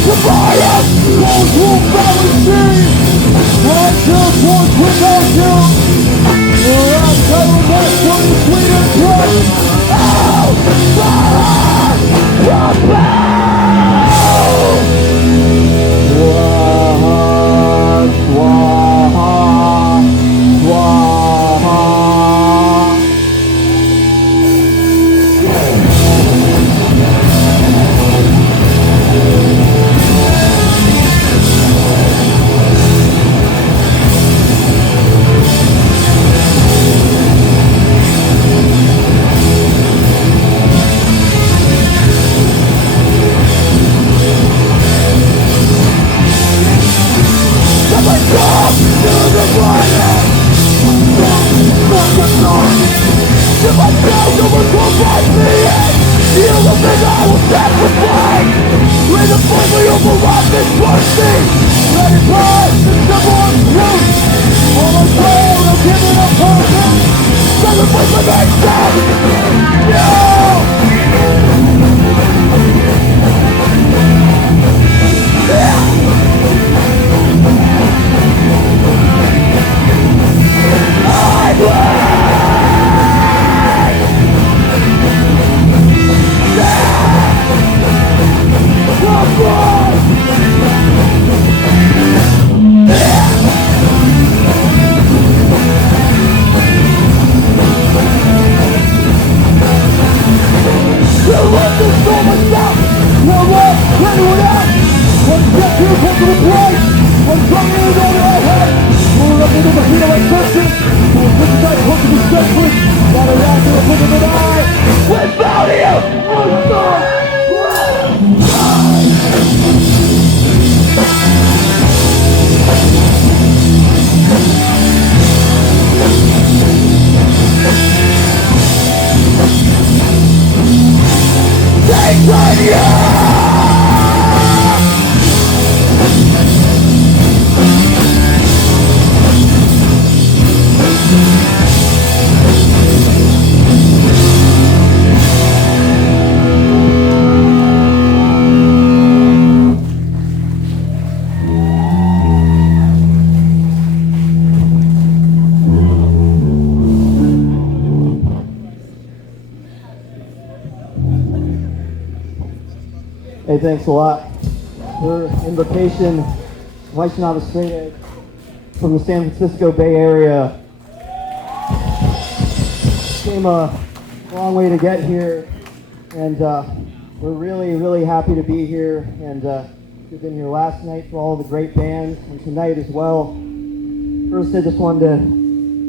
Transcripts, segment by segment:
The fire goes through balancing. One, two, four, without you. We're out cover back from the sweet and dry. Oh, fire! Swaha, swaha, Hey, thanks a lot. We're Invocation, White Novice Straight Edge from the San Francisco Bay Area. Came a long way to get here, and we're really, really happy to be here. And we've been here last night for all the great bands, and tonight as well. First, I just wanted to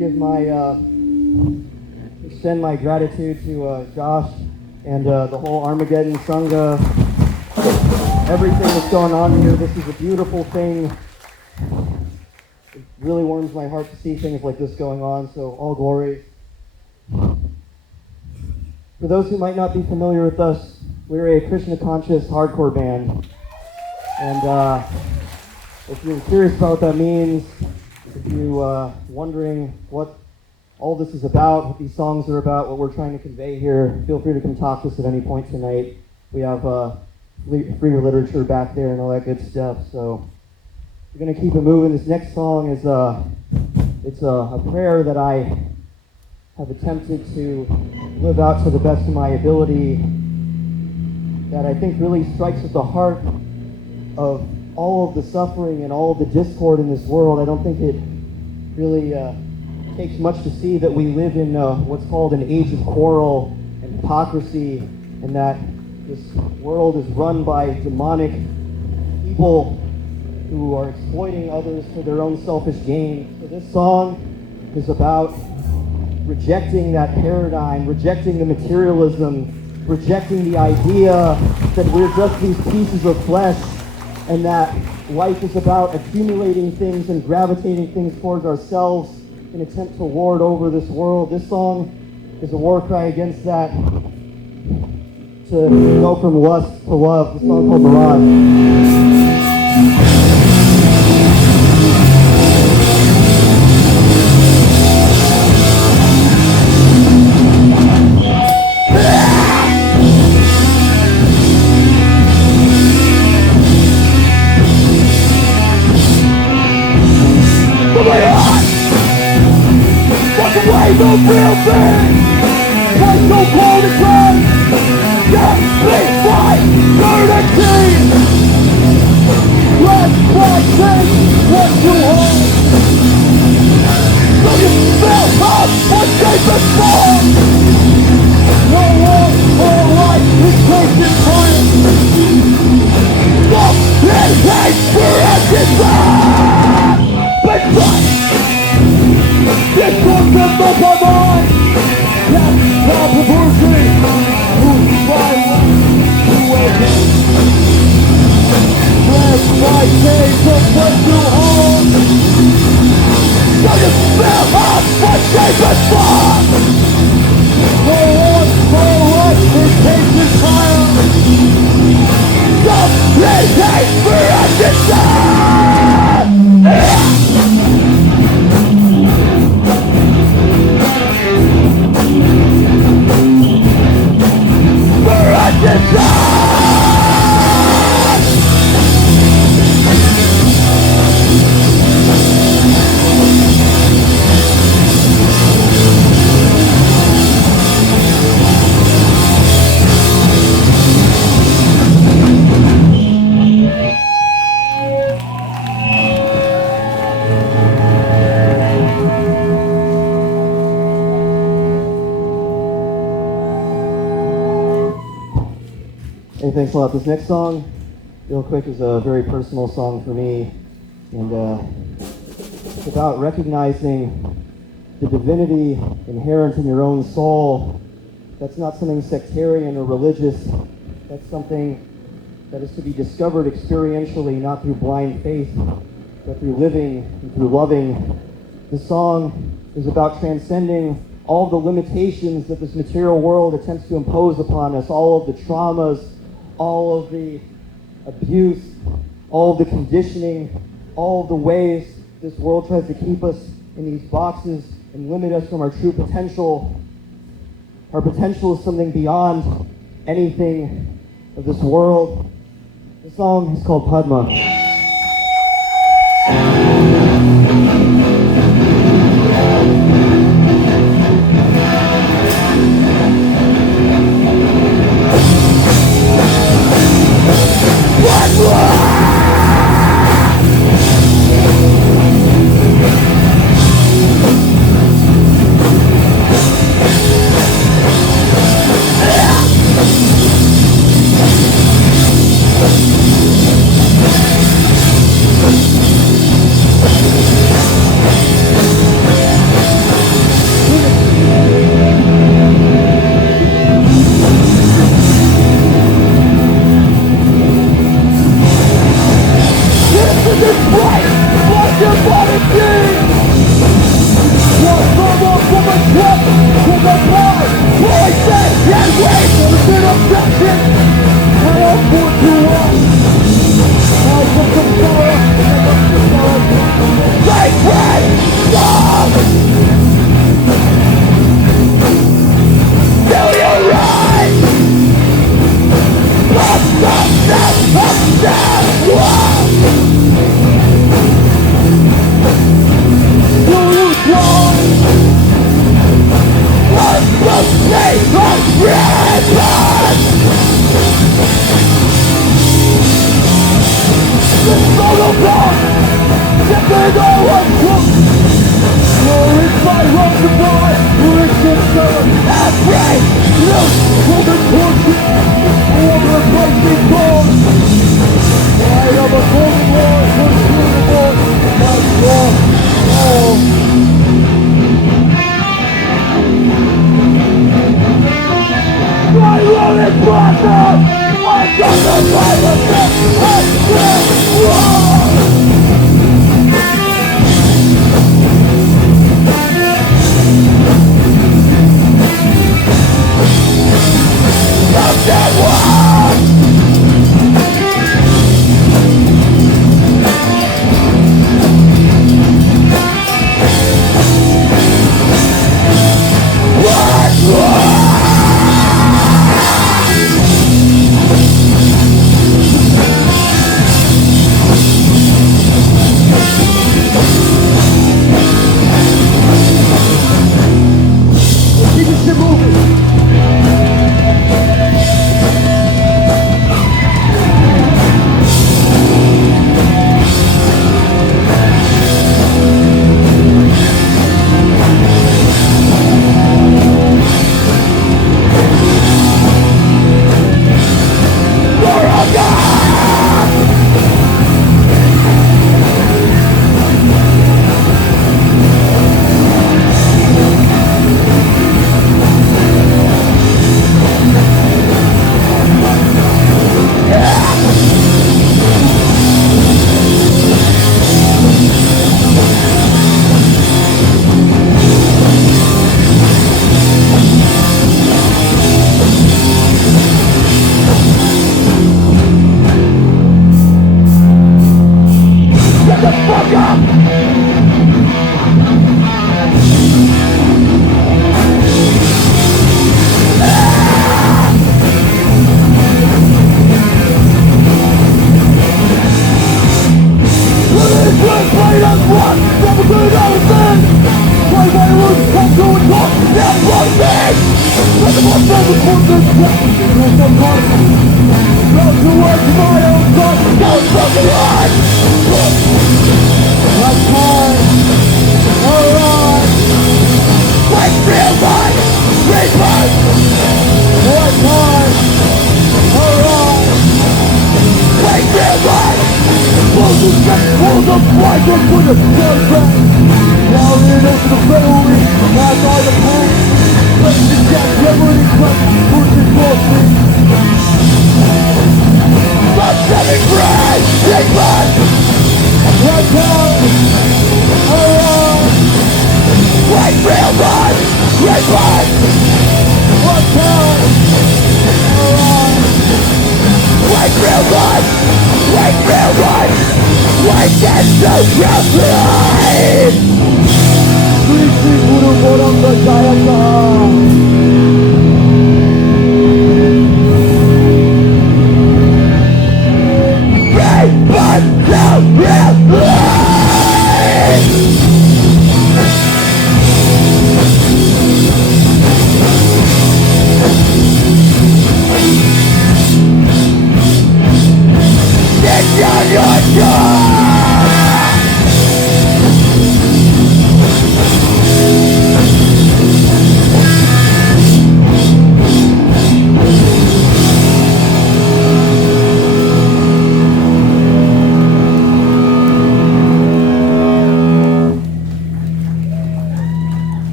give extend my gratitude to Josh and the whole Armageddon Sangha. Everything that's going on here, this is a beautiful thing. It really warms my heart to see things like this going on, so all glory. For those who might not be familiar with us, we're a Krishna conscious hardcore band. And if you're curious about what that means, if you're wondering what all this is about, what these songs are about, what we're trying to convey here, feel free to come talk to us at any point tonight. We have free literature back there and all that good stuff. So we're going to keep it moving. This next song is it's a prayer that I have attempted to live out to the best of my ability, that I think really strikes at the heart of all of the suffering and all of the discord in this world. I don't think it really takes much to see that we live in what's called an age of quarrel and hypocrisy, and that this world is run by demonic people who are exploiting others for their own selfish gain. So this song is about rejecting that paradigm, rejecting the materialism, rejecting the idea that we're just these pieces of flesh, and that life is about accumulating things and gravitating things towards ourselves in an attempt to ward over this world. This song is a war cry against that, to go from lust to love. The song called Mirage. the real thing. What's so cold and dry? Just be my eternity. Let's fight this. What's too hard? So you feel up what shape is born. No war or life is taking time. Stop and hate for everything. But fight. This one's up my mind. That's controversy. Who's violent? Who welcome? Let's fight things from what's too hard. So you feel up what shape is born. No one, no life is taking fire. Stop and hate for everything. Hey, thanks a lot. This next song, real quick, is a very personal song for me, and it's about recognizing the divinity inherent in your own soul. That's not something sectarian or religious. That's something that is to be discovered experientially, not through blind faith, but through living and through loving. This song is about transcending all the limitations that this material world attempts to impose upon us, all of the traumas, all of the abuse, all of the conditioning, all of the ways this world tries to keep us in these boxes and limit us from our true potential. Our potential is something beyond anything of this world. The song is called Padma.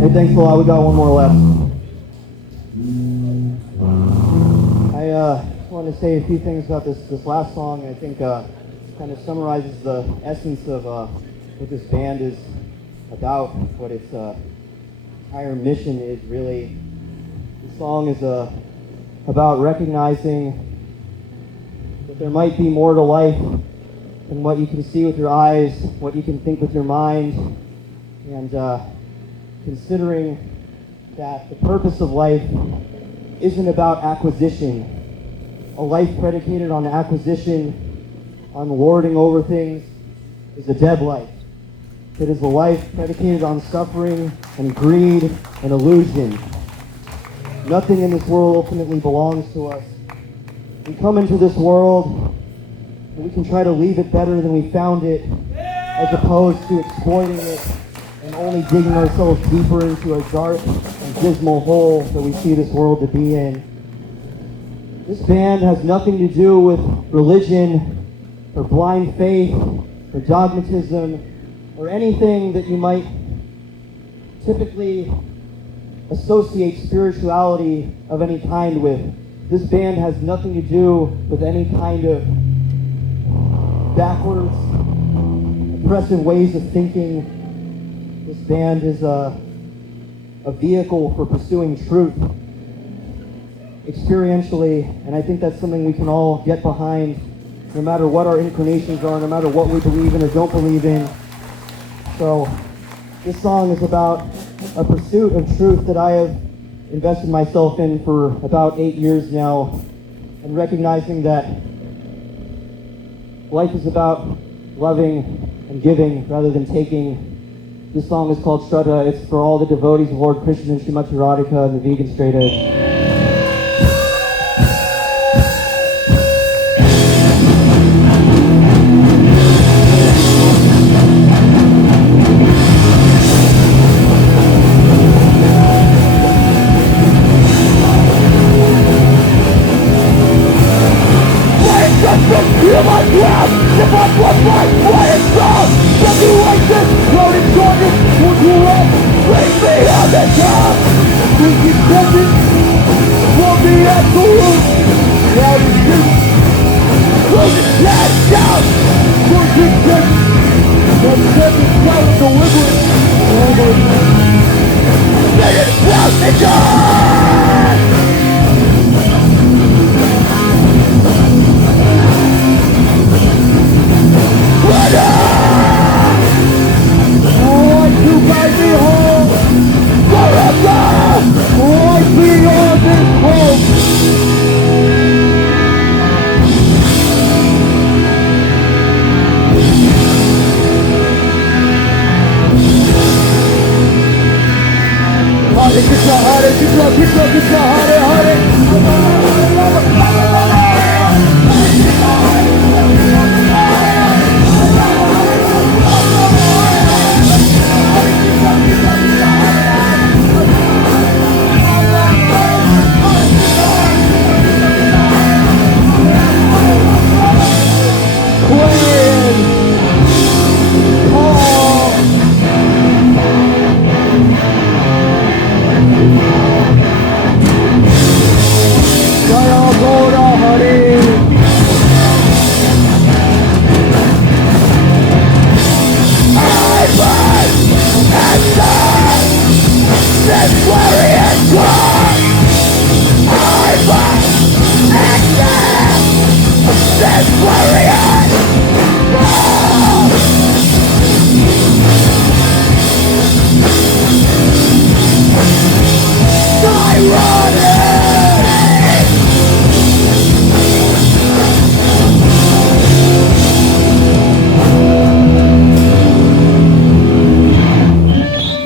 Hey, thanks a lot. We got one more left. I wanted to say a few things about this last song. I think kind of summarizes the essence of what this band is about, what its entire mission is really. The song is about recognizing that there might be more to life than what you can see with your eyes, what you can think with your mind, and considering that the purpose of life isn't about acquisition. A life predicated on acquisition, on lording over things, is a dead life. It is a life predicated on suffering and greed and illusion. Nothing in this world ultimately belongs to us. We come into this world and we can try to leave it better than we found it, as opposed to exploiting it and only digging ourselves deeper into a dark and dismal hole that we see this world to be in. This band has nothing to do with religion or blind faith or dogmatism or anything that you might typically associate spirituality of any kind with. This band has nothing to do with any kind of backwards, oppressive ways of thinking. This band is a vehicle for pursuing truth experientially, and I think that's something we can all get behind, no matter what our inclinations are, no matter what we believe in or don't believe in. So this song is about a pursuit of truth that I have invested myself in for about 8 years now, and recognizing that life is about loving and giving rather than taking. This song is called Shraddha. It's for all the devotees of Lord Krishna and Srimati Radhika and the vegan straight edge.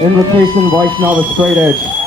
Invocation, Vice Novice, Straight Edge.